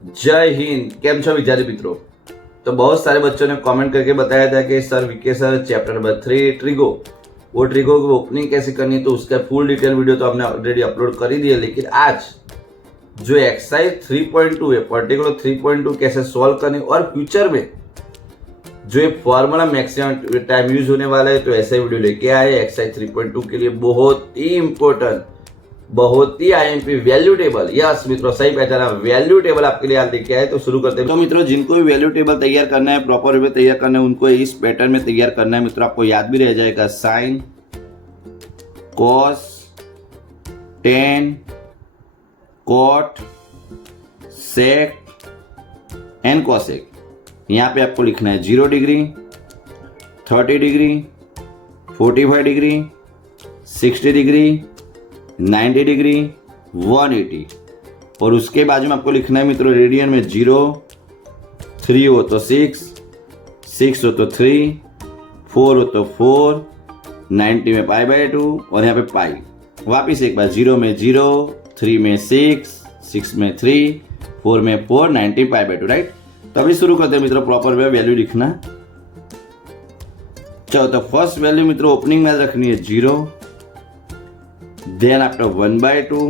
जय हिंद। केम छो विद्यार्थी मित्रों। तो बहुत सारे बच्चों ने कमेंट करके बताया था कि sir VK sir chapter number 3 trigo, वो ट्रिगो की ओपनिंग कैसे करनी, तो उसका फुल डिटेल वीडियो तो हमने ऑलरेडी अपलोड कर ही दिया। लेकिन आज जो एक्सरसाइज 3.2 है, पर्टिकुलर 3.2 कैसे सॉल्व करनी और फ्यूचर में जो ये फॉर्मूला मैक्सिमम टाइम यूज होने वाला है, तो ऐसा वीडियो लेके आए एक्सरसाइज 3.2 के लिए। बहुत ही इंपॉर्टेंट, बहुत ही आईएमपी वैल्यू टेबल। यस मित्रों, सही पहचाना, वैल्यू टेबल आपके लिए आज लेके आए। तो शुरू करते हैं। तो मित्रों, जिनको भी वैल्यू टेबल तैयार करना है, प्रॉपर वे में तैयार करना है, उनको इस पैटर्न में तैयार करना है। मित्रों, आपको याद भी रह जाएगा sine, cos, tan, cot, sec and cosec. यहाँ पे आपको लिखना है 0 degree, 30 degree, 45 degree, 60 degree, 90 degree, 180। और उसके बाजू में आपको लिखना है मित्रों रेडियन में 0, 3 हो तो 6, 6 हो तो 3, 4 हो तो 4, 90 में π/2 और यहाँ पे पाई। वापिस एक बार 0 में 0, 3 में 6, 6 में 3, 4 में 4, 90 π/2, राइट। तो अभी शुरू करते हैं मित्रों, प्रॉपर वे वैल्यू लिखना। चलो, तो फर्स्ट वैल्यू मित्रों ओपनिंग में रखनी है 0, then after 1/2,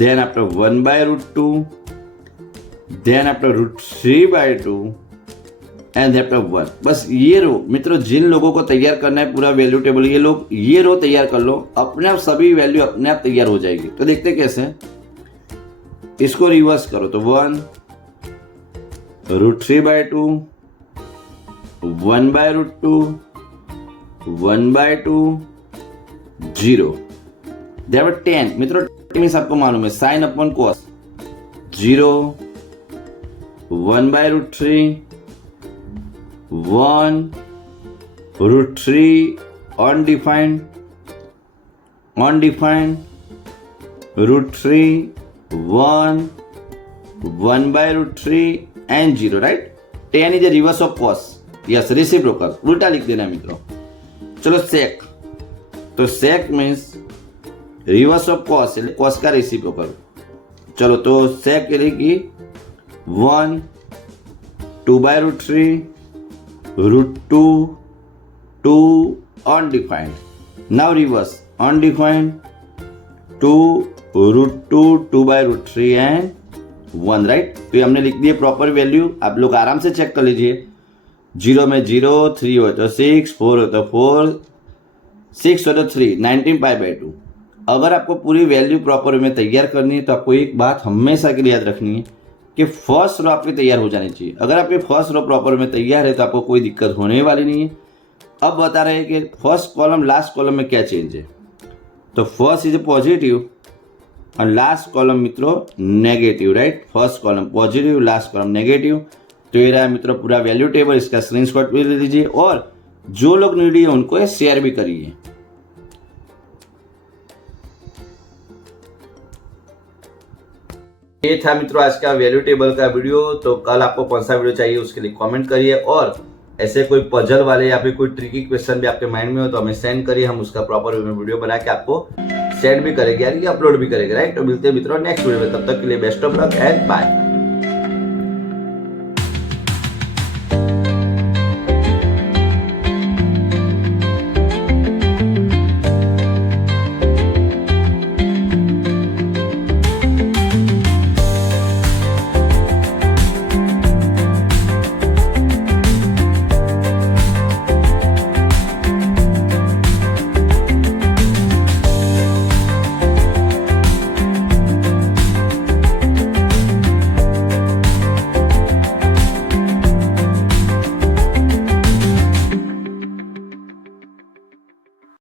then after 1/√2, then after √3/2 and then after 1। बस ये रो मित्रों, जिन लोगों को तैयार करना है पूरा वैल्यू टेबल, ये लोग ये रो तैयार कर लो, अपने आप सभी वैल्यू अपने आप तैयार हो जाएगी। तो देखते कैसे, इसको रिवर्स करो तो 1, √3/2, 1/√2, 1/2, 0। देयर 10 मित्रों, मीन्स आपको मालूम है sine upon cos 0, 1/√3, 1, √3 undefined, √3, 1, 1/√3 and 0, right. 10 is the reverse of cos. Yes, reciprocal, उल्टा लिख देना मित्रों। चलो सेक, तो sec means reverse of cos, cos का रेसिप्रोकल। चलो, तो सेक के लिए कि 1, 2/√3, √2, 2 undefined. Now reverse, undefined, 2, √2, 2/√3 and 1, right. तो ये हमने लिख दिए प्रॉपर वैल्यू। आप लोग आराम से चेक कर लीजिए। 0 में 0, 3 हो तो 6, 4 हो तो 4, 6 हो तो 3, 19 π/2। अगर आपको पूरी वैल्यू प्रॉपर में तैयार करनी है, तो आपको एक बात हमेशा के लिए याद रखनी है कि फर्स्ट रो आपकी तैयार हो जानी चाहिए। अगर आपकी फर्स्ट रो प्रॉपर में तैयार है, तो आपको कोई दिक्कत होने वाली नहीं है। अब बता रहे हैं कि फर्स्ट कॉलम लास्ट कॉलम में क्या चेंज है। तो फर्स्ट इज पॉजिटिव और लास्ट कॉलम मित्रों negative, right. First column positive, last column negative. तो ये रहा मित्रों पूरा वैल्यू टेबल। इसका स्क्रीनशॉट भी ले लीजिए और जो लोग नीडी है उनको शेयर भी करिए। ये था मित्रों आज का वैल्यू टेबल का वीडियो। तो कल आपको कौन सा वीडियो चाहिए उसके लिए कमेंट करिए, और ऐसे कोई पजल वाले या फिर कोई ट्रिकी क्वेश्चन भी आपके माइंड में हो तो हमें सेंड करिए। हम उसका प्रॉपर वीडियो बना के आपको सेंड भी करेंगे, यानी कि अपलोड भी करेंगे, राइट। तो मिलते हैं मित्रों नेक्स्ट वीडियो में। तब तक के लिए best of luck and bye.